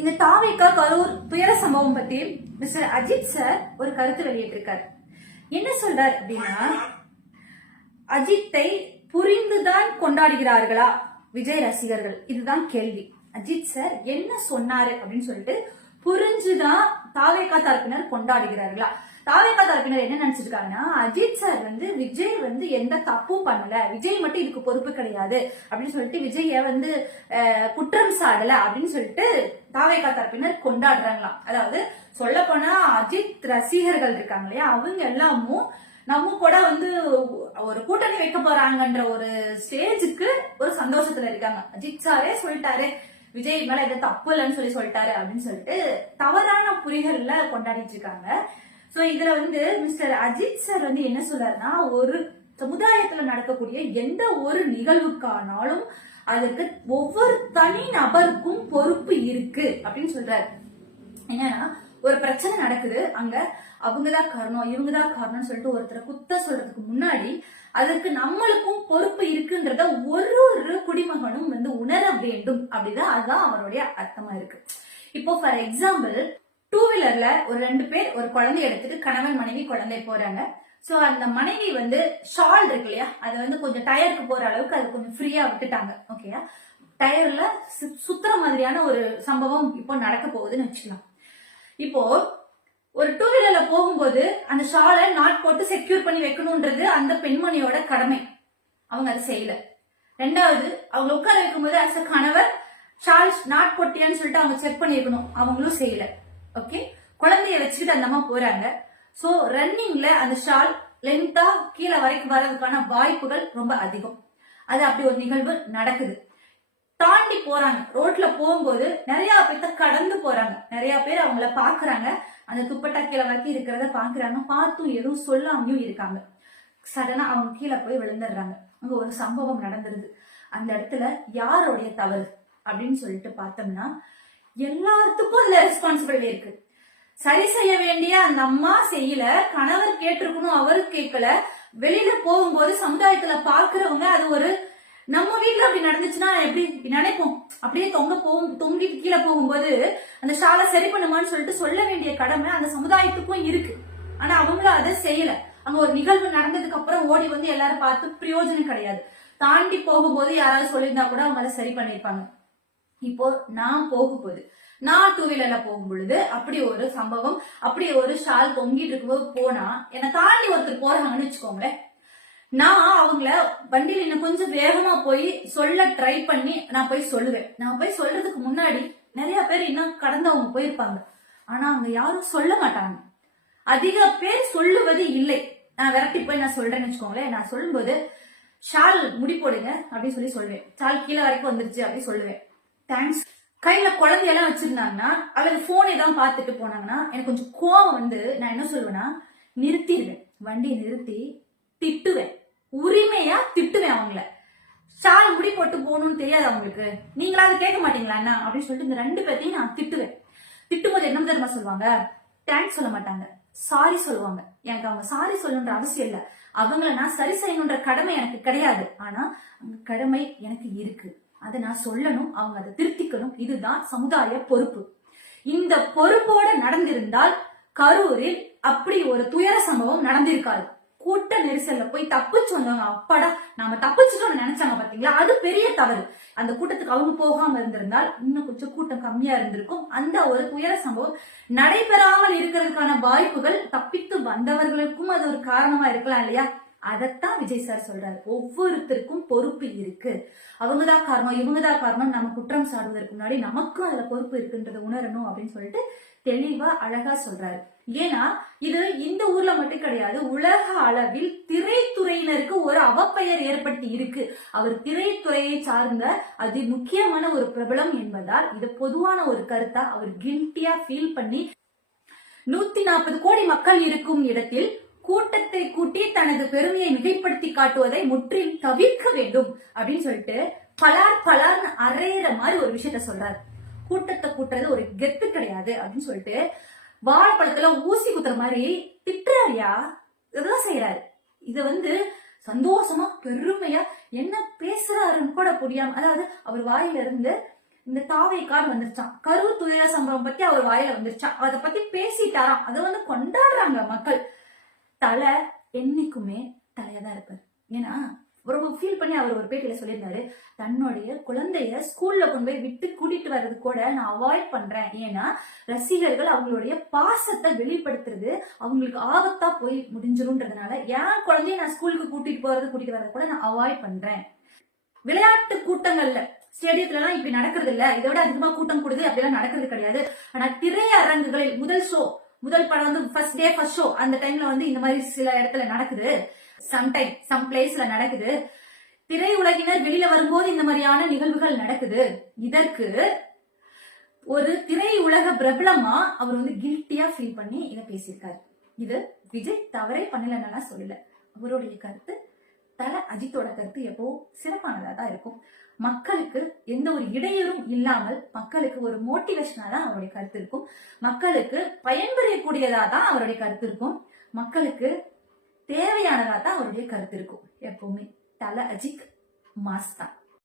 இந்த தாவேக்கா கரூர் துயர சம்பவம் பத்தி மிஸ்டர் அஜித் சார் ஒரு கருத்து வெளியிட்டிருக்கார். என்ன சொல்றார் அப்படின்னா அஜித்தை புரிந்துதான் கொண்டாடுகிறார்களா விஜய் ரசிகர்கள்? இதுதான் கேள்வி. அஜித் சார் என்ன சொன்னாரு அப்படின்னு சொல்லிட்டு புரிஞ்சுதான் தாவேக்கா தரப்பினர் கொண்டாடுகிறார்களா? தாவேக்கா தரப்பினர் என்ன நினைச்சிருக்காங்கன்னா அஜித் சார் வந்து விஜய் வந்து எந்த தப்பும் பண்ணல. விஜய் மட்டும் இதுக்கு பொறுப்பு கிடையாது. அப்படின்னு சொல்லிட்டு விஜய வந்து குற்றம் சாடல அப்படின்னு சொல்லிட்டு தாவேக்கா தரப்பினர் கொண்டாடுறாங்களாம். அதாவது சொல்ல போனா அஜித் ரசிகர்கள் இருக்காங்க இல்லையா? அவங்க எல்லாமும் நம்ம கூட வந்து ஒரு கூட்டணி வைக்க போறாங்கன்ற ஒரு ஸ்டேஜுக்கு ஒரு சந்தோஷத்துல இருக்காங்க. அஜித் சாரே சொல்லிட்டாரு விஜய் மேல எது தப்பு இல்லைன்னு சொல்லி சொல்லிட்டாரு. அப்படின்னு சொல்லிட்டு தவறான புரிதல்ல கொண்டாடிட்டு இருக்காங்க. சோ இதுல வந்து மிஸ்டர் அஜித் சார் வந்து என்ன சொல்றாருன்னா ஒரு சமுதாயத்துல நடக்கக்கூடிய எந்த ஒரு நிகழ்வுக்கானாலும் அதுக்கு ஒவ்வொரு தனி நபருக்கும் பொறுப்பு இருக்கு அப்படின்னு சொல்றாரு. என்னன்னா ஒரு பிரச்சனை நடக்குது அங்க அவங்கதான் காரணம் இவங்கதான் காரணம்னு சொல்லிட்டு ஒருத்தரை குத்த சொல்றதுக்கு முன்னாடி அதற்கு நம்மளுக்கும் பொறுப்பு இருக்குன்றத ஒரு ஒரு குடிமகனும் வந்து உணர வேண்டும் அப்படிதான் அதுதான் அவருடைய அர்த்தமா இருக்கு. இப்போ ஃபார் எக்ஸாம்பிள் டூ வீலர்ல ஒரு ரெண்டு பேர் ஒரு குழந்தை எடுத்துட்டு கணவன் மனைவி குழந்தை போறாங்க. சோ அந்த மனைவி வந்து ஷால் இருக்கு இல்லையா? அதை வந்து கொஞ்சம் டயருக்கு போற அளவுக்கு அது கொஞ்சம் ஃப்ரீயா விட்டுட்டாங்க. ஓகேயா டயர்ல சுத்துற மாதிரியான ஒரு சம்பவம் இப்போ நடக்க போகுதுன்னு வச்சுக்கலாம். இப்போ ஒரு டூ வீலர்ல போகும்போது அந்த ஷாலை நாட் போட்டு செக்யூர் பண்ணி வைக்கணும்ன்றது அந்த பெண்மணியோட கடமை. அவங்க அதை செய்யல. ரெண்டாவது அவங்க உட்கார வைக்கும்போது அஸ் அ கணவர் ஷால் நாட் போட்டியான்னு சொல்லிட்டு அவங்க செக் பண்ணிருக்கணும் அவங்களும் செய்யல. ஓகே குழந்தைய வச்சுக்கிட்டு அந்த அம்மா போறாங்க. சோ ரன்னிங்ல அந்த ஷால் லென்த்தா கீழே வரைக்கும் வர்றதுக்கான வாய்ப்புகள் ரொம்ப அதிகம். அது அப்படி ஒரு நிகழ்வு நடக்குது. தாண்டி போறாங்க. ரோட்ல போகும்போது நிறைய பேர்த்த கடந்து போறாங்க. நிறைய பேர் அவங்கள பாக்குறாங்க. அந்த துப்பட்டா கீழே வரைக்கும் இருக்கிறத பாக்குறாங்க. பார்த்தும் எதுவும் சொல்லாமையும் இருக்காங்க. சடனா அவங்க கீழே போய் விழுந்துடுறாங்க. அங்க ஒரு சம்பவம் நடந்துருது. அந்த இடத்துல யாருடைய தவறு? அப்படின்னு சொல்லிட்டு பார்த்தோம்னா எல்லாத்துக்கும் இதுல ரெஸ்பான்சிபிலிட்டி இருக்கு. சரி செய்ய வேண்டிய அந்த அம்மா செய்யல கணவர் கேட்டிருக்கணும் அவரு கேட்கல. வெளியில போகும்போது சமுதாயத்துல பாக்குறவங்க அது ஒரு நம்ம வீட்டுல அப்படி நடந்துச்சுன்னா எப்படி நினைப்போம்? அப்படியே தொங்க போகும் தொங்கிட்டு கீழே போகும்போது அந்த ஷாலை சரி பண்ணுமான்னு சொல்லிட்டு சொல்ல வேண்டிய கடமை அந்த சமுதாயத்துக்கும் இருக்கு. ஆனா அவங்களும் அதை செய்யல. அங்க ஒரு நிகழ்வு நடந்ததுக்கு அப்புறம் ஓடி வந்து எல்லாரும் பார்த்து பிரயோஜனம் கிடையாது. தாண்டி போகும்போது யாராவது சொல்லியிருந்தா கூட அவங்கள சரி பண்ணிருப்பாங்க இப்போ நான் போகும்போது நான் டூ வீலர்ல போகும் பொழுது அப்படி ஒரு சம்பவம் அப்படி ஒரு ஷால் பொங்கிட்டு இருக்கும்போது போனா என்னை தாண்டி ஒருத்தர் போறாங்கன்னு வச்சுக்கோங்களேன். நான் அவங்கள வண்டியில இன்னும் கொஞ்சம் வேகமா போய் சொல்ல ட்ரை பண்ணி நான் போய் சொல்லுவேன். நான் போய் சொல்றதுக்கு முன்னாடி நிறைய பேர் இன்னும் கடந்தவங்க போயிருப்பாங்க. ஆனா அவங்க யாரும் சொல்ல மாட்டாங்க. அதிக பேர் சொல்லுவது இல்லை. நான் விரட்டி போய் நான் சொல்றேன்னு வச்சுக்கோங்களேன். நான் சொல்லும்போது ஷால் முடி போடுங்க அப்படின்னு சொல்லி சொல்லுவேன். ஷால் கீழே வரைக்கும் வந்துருச்சு அப்படின்னு சொல்லுவேன். தேங்க்ஸ் கையில குழந்தையெல்லாம் வச்சிருந்தாங்கன்னா அல்லது போன் ஏதாவது பார்த்துட்டு போனாங்கன்னா எனக்கு கொஞ்சம் கோவம் வந்து நான் என்ன சொல்லுவேன்னா நிறுத்திடுவேன் வண்டியை நிறுத்தி திட்டுவேன். உரிமையா திட்டுவேன் அவங்கள. ஷால் முடி போட்டு போகணும்னு தெரியாது அவங்களுக்கு. நீங்களாவது கேட்க மாட்டீங்களா என்ன? அப்படின்னு சொல்லிட்டு இந்த ரெண்டு பேர்த்தையும் நான் திட்டுவேன். திட்டும்போது என்ன தெரியுமா சொல்லுவாங்க? தேங்க்ஸ் சொல்ல மாட்டாங்க. சாரி சொல்லுவாங்க. எனக்கு அவங்க சாரி சொல்லணுன்ற அவசியம் இல்லை. அவங்கள நான் சரி செய்யணுன்ற கடமை எனக்கு கிடையாது. ஆனா அந்த கடமை எனக்கு இருக்கு. அதை நான் சொல்லணும் அவங்க அதை திருத்திக்கணும். இதுதான் சமுதாய பொறுப்பு. இந்த பொறுப்போட நடந்திருந்தால் கரூரில் அப்படி ஒரு துயர சம்பவம் நடந்திருக்காது. கூட்ட நெரிசல்ல போய் தப்பிச்சு வந்தவங்க அப்பாடா நாம தப்பிச்சுட்டோம்னு நினைச்சாங்க பாத்தீங்களா? அது பெரிய தவறு. அந்த கூட்டத்துக்கு அவங்க போகாம இருந்திருந்தால் இன்னும் கொஞ்சம் கூட்டம் கம்மியா இருந்திருக்கும். அந்த ஒரு துயர சம்பவம் நடைபெறாமல் இருக்கிறதுக்கான வாய்ப்புகள் தப்பித்து வந்தவர்களுக்கும் அது ஒரு காரணமா இருக்கலாம் இல்லையா? அதைத்தான் விஜய் சார் சொல்றாரு. ஒவ்வொருத்தருக்கும் பொறுப்பு இருக்கு. அவங்கதான் காரணம் இவங்கதான் காரணம் நம்ம குற்றம் சாடுவதற்கு முன்னாடி நமக்கும் அதுல பொறுப்பு இருக்குன்றதை உணரணும் அப்படின்னு சொல்லிட்டு தெளிவா அழகா சொல்றாரு. ஏன்னா இது இந்த ஊர்ல மட்டும் கிடையாது உலக அளவில் திரைத்துறையினருக்கு ஒரு அவப்பெயர் ஏற்படுத்தி இருக்கு. அவர் திரைத்துறையை சார்ந்த அதி முக்கியமான ஒரு பிரபலம் என்பதால் இது பொதுவான ஒரு கருத்தா அவர் கில்ட்டியா ஃபீல் பண்ணி நூத்தி நாற்பது கோடி மக்கள் இருக்கும் இடத்தில் கூட்டத்தை கூட்டி தனது பெருமையை மிகைப்படுத்தி காட்டுவதை முற்றிலும் தவிர்க்க வேண்டும் அப்படின்னு சொல்லிட்டு பலார் பலார்னு அரையிற மாதிரி ஒரு விஷயத்த சொல்றாரு. கூட்டத்தை கூட்டுறது ஒரு கெத்து கிடையாது அப்படின்னு சொல்லிட்டு வாழைப்பழத்துல ஊசி குத்துற மாதிரி திட்டுறாரியா? இதெல்லாம் செய்யறாரு இதை வந்து சந்தோஷமா பெருமையா என்ன பேசுறாருன்னு கூட புரியாம அதாவது அவர் வாயில இருந்து இந்த தாவைக்கார் வந்துருச்சான் கரூர் துயர சம்பவம் பத்தி அவர் வாயில வந்துருச்சான் அதை பத்தி பேசிட்டாராம். அதை வந்து கொண்டாடுறாங்க மக்கள். தலை என்னைக்குமே தலையா தான் இருப்பார். ஏன்னா ரொம்ப ஃபீல் பண்ணி அவர் ஒரு பேட்டியில சொல்லியிருந்தாரு தன்னுடைய குழந்தைய ஸ்கூல்ல கொண்டு போய் விட்டு கூட்டிட்டு வர்றது கூட நான் அவாய்ட் பண்றேன். ஏன்னா ரசிகர்கள் அவங்களுடைய பாசத்தை வெளிப்படுத்துறது அவங்களுக்கு ஆபத்தா போய் முடிஞ்சிரும்ன்றதுனால என் குழந்தைய நான் ஸ்கூலுக்கு கூட்டிட்டு போறது கூட்டிட்டு வர்றது கூட நான் அவாய்ட் பண்றேன். விளையாட்டு கூட்டங்கள்ல ஸ்டேடியத்துல எல்லாம் இப்படி நடக்கிறது இல்ல இதை விட அதிகமா கூட்டம் கூடுது அப்படிலாம் நடக்கிறது கிடையாது. ஆனா திரையரங்குகளில் முதல் ஷோ முதல் படம் வந்து ஃபர்ஸ்ட் டே ஃபர்ஸ்ட் ஷோ அந்த டைம்ல வந்து இந்த மாதிரி சில இடத்துல நடக்குது. சம்டைம் சம் பிளேஸ்ல நடக்குது. திரையுலகினர் வெளியில வரும்போது இந்த மாதிரியான நிகழ்வுகள் நடக்குது. இதற்கு ஒரு திரையுலக பிரபலமா அவர் வந்து கில்ட்டியா ஃபீல் பண்ணி இதை பேசியிருக்காரு. இது விஜய் தவறே பண்ணலன்னா சொல்லல. அவருடைய கருத்து தல அஜித்தோட கருத்து எப்பவும் சிறப்பானதா தான் இருக்கும். மக்களுக்கு எந்த ஒரு இடையூறும் இல்லாமல் மக்களுக்கு ஒரு மோட்டிவேஷனா தான் அவருடைய கருத்து இருக்கும். மக்களுக்கு பயன்பெறக்கூடியதா தான் அவருடைய கருத்து இருக்கும். மக்களுக்கு தேவையானதா தான் அவருடைய கருத்து இருக்கும். எப்பவுமே தல அஜித் மாஸ் தான்